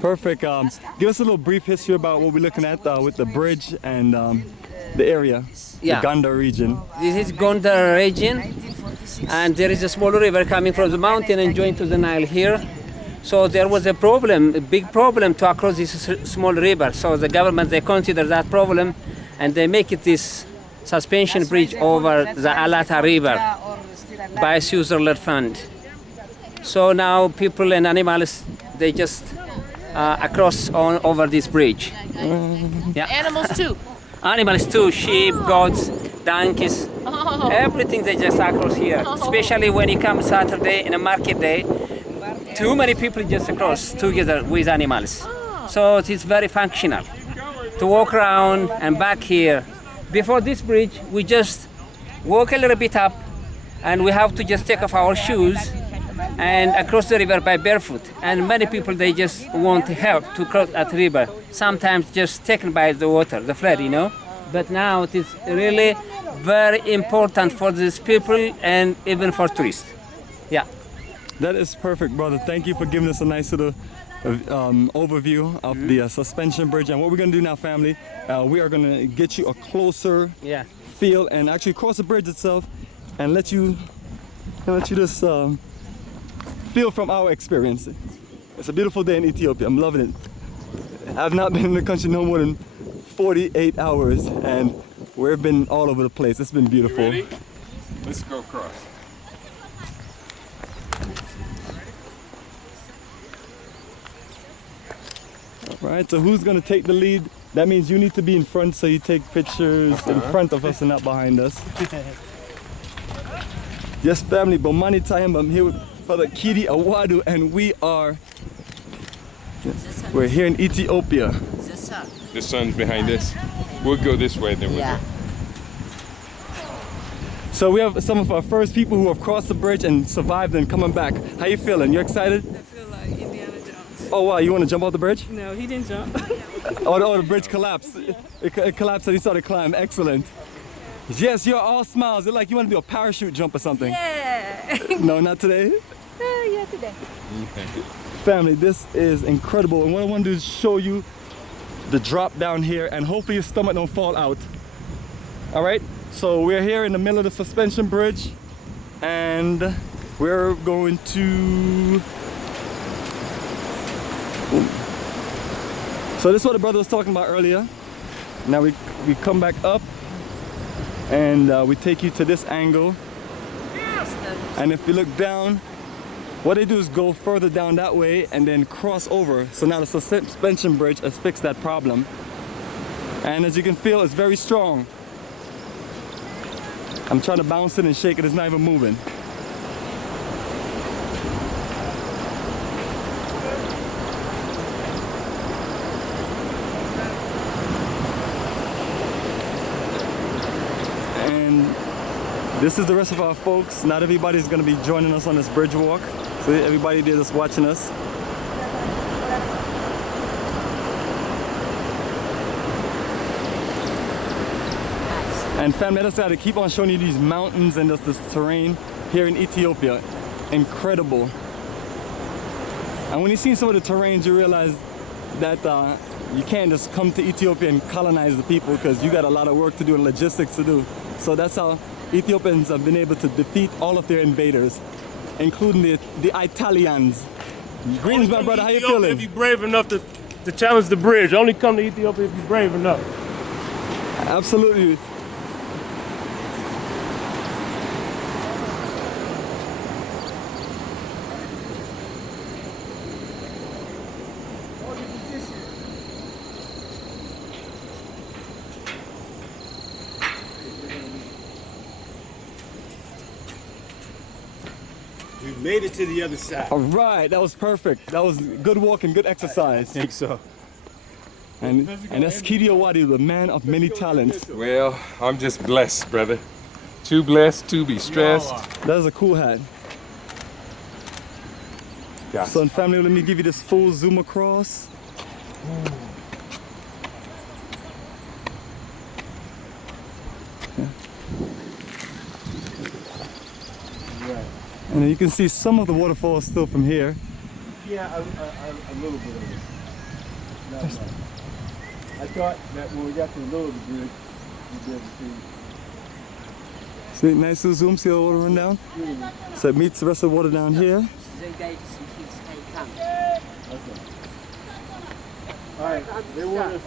Perfect. Give us a little brief history about what we're looking at with the bridge and the area, Yeah. the Gondar region. This is Gondar region, and there is a small river coming from the mountain and joined to the Nile here. So there was a problem, a big problem to cross this small river. So the government, they consider that problem, and they make it this suspension bridge over the Alata River by Switzerland Fund. So now people and animals, they just cross on over this bridge. Yeah. Animals too. Animals too, sheep, goats, donkeys, everything they just cross here. Especially when you come Saturday in a market day, too many people just cross together with animals. So it is very functional to walk around and back here. Before this bridge, we just walk a little bit up, and we have to just take off our shoes and across the river by barefoot. And many people, they just want help to cross that river. Sometimes just taken by the water, the flood, you know. But now it is really very important for these people and even for tourists. Yeah. That is perfect, brother. Thank you for giving us a nice little overview of the suspension bridge. And what we're going to do now, family, we are going to get you a closer feel and actually cross the bridge itself and let you just feel from our experience. It's a beautiful day in Ethiopia. I'm loving it. I've not been in the country no more than 48 hours, and we've been all over the place. It's been beautiful. You ready? Let's go across. All right, so who's gonna take the lead? That means you need to be in front, so you take pictures in front of us and not behind us. Yes, family, Bomani time. I'm here with Brother Kidi Awadu, and we're here in Ethiopia. The sun's behind us. We'll go this way, then we'll go. So we have some of our first people who have crossed the bridge and survived and coming back. How you feeling? You excited? I feel like Indiana Jones. Oh wow, you want to jump off the bridge? No, he didn't jump. Oh, the bridge collapsed. It collapsed and he started climbing. Excellent. Yes, you're all smiles. You're like you want to do a parachute jump or something. Yeah. No, not today. Yeah, today. Family, this is incredible. And what I want to do is show you the drop down here, and hopefully your stomach don't fall out. All right, so we're here in the middle of the suspension bridge, and we're going to so this is what the brother was talking about earlier. Now we come back up, and we take you to this angle, and if you look down, what they do is go further down that way and then cross over. So now the suspension bridge has fixed that problem. And as you can feel, it's very strong. I'm trying to bounce it and shake it, it's not even moving. And this is the rest of our folks. Not everybody's gonna be joining us on this bridge walk. So everybody there that's watching us. And family, I just gotta keep on showing you these mountains and just this terrain here in Ethiopia. Incredible. And when you see some of the terrains, you realize that you can't just come to Ethiopia and colonize the people, because you got a lot of work to do and logistics to do. So that's how Ethiopians have been able to defeat all of their invaders, including the Italians. Greetings, my brother. How you feeling? If you're brave enough to challenge the bridge, only come to Ethiopia if you're brave enough. Absolutely. We made it to the other side. All right, that was perfect. That was good walk and good exercise. I think so. And that's Kidi Awadu, the man of many talents. Well, I'm just blessed, brother. Too blessed to be stressed. That is a cool hat. Yeah. So, family, let me give you this full zoom across. And you can see some of the waterfalls still from here. Yeah, a little bit of it. Not much. I thought that when we got to the middle of the bridge, we'd be able to see. See, nice little zoom, see all the water run down? So it meets the rest of the water down here. Okay. All right, they want us.